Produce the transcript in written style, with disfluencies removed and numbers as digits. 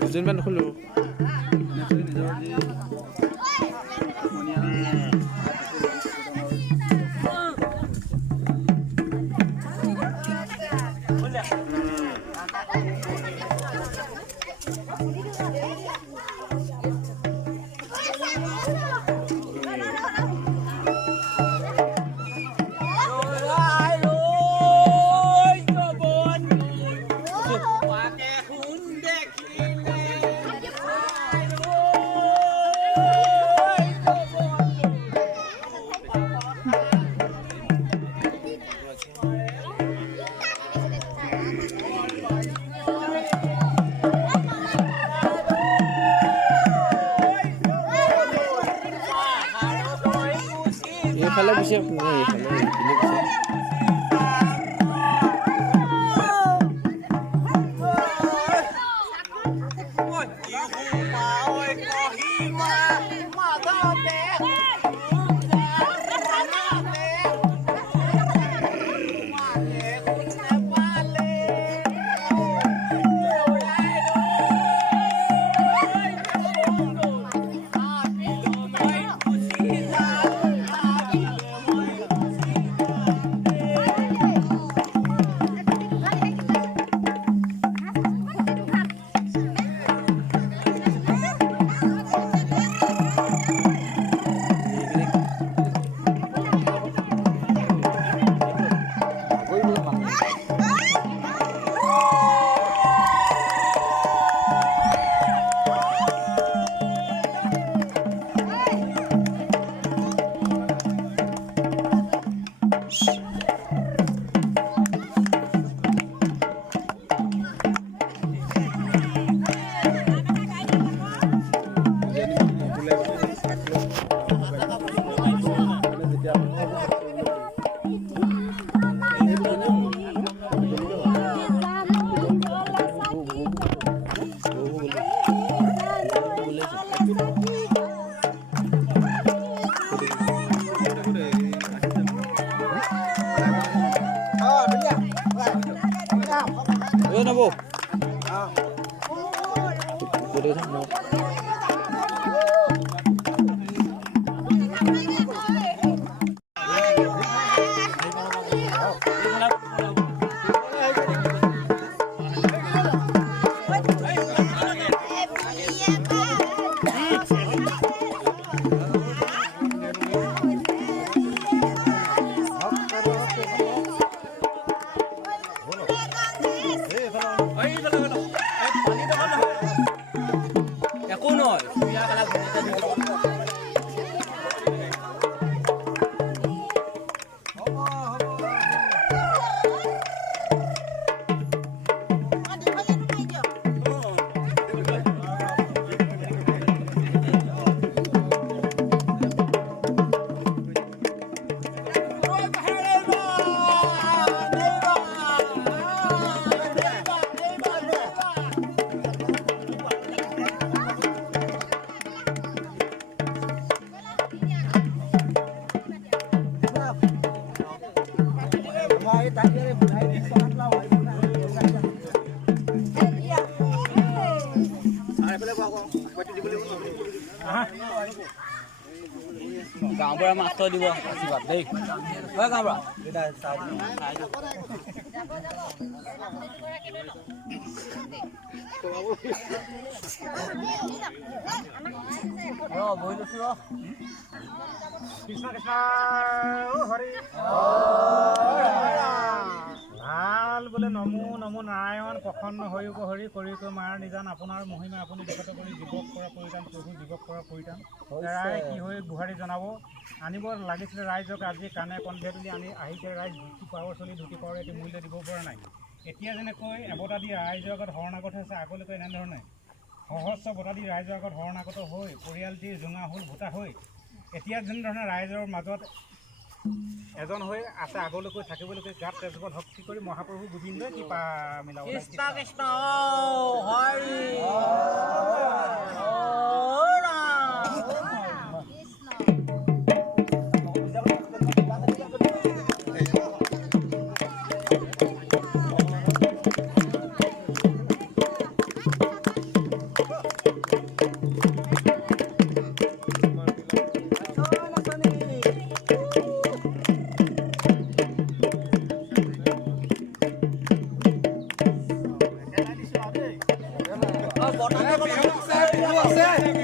দুজনমান খোলো এইফালে গুচি এইফালে nabo boleh nabo गाँव पर मास्टर দিব आशीर्वाद দেই হয় गाँव কৃষ্ণ কৃষ্ণ হৰি ভাল বোলে নমো নমো নাৰায়ণ প্ৰসন্ন হৈ হৰি কৰি মাৰ নিজান আপোনাৰ মহিমা আপুনি বিগত কৰি জীৱক কৰা পৰিধান প্ৰভু জীৱক কৰা পৰিধান ৰায় কি হৈ গোহাৰি জনাব আনিব লাগিছিলে ৰাইজক আজি কাণে কণ্ঠে তুলি আনি আহিছে ৰাইজ ধুতি পাৱাৰ চলি ধুতি পাৱাৰ এটি মূল্য দিব পৰা নাই এতিয়া যেনেকৈ এবতা দি ৰাইজৰ আগত শৰণাগত হৈছে আগলৈকে এনেধৰণে সহস্ৰ বতা দি ৰাইজৰ আগত শৰণাগত হৈ পৰিয়ালটি জোঙা হ'ল ভোটা হৈ এতিয়া যেনেধৰণে ৰাইজৰ মাজত এজন হৈ আছে আগলৈকৈ থাকিবলৈকে গাত তেজবত ভক্তি কৰি মহাপ্ৰভু গোবিন্দই কৃপা মিলাব কৃষ্ণ কৃষ্ণ হৰি আছে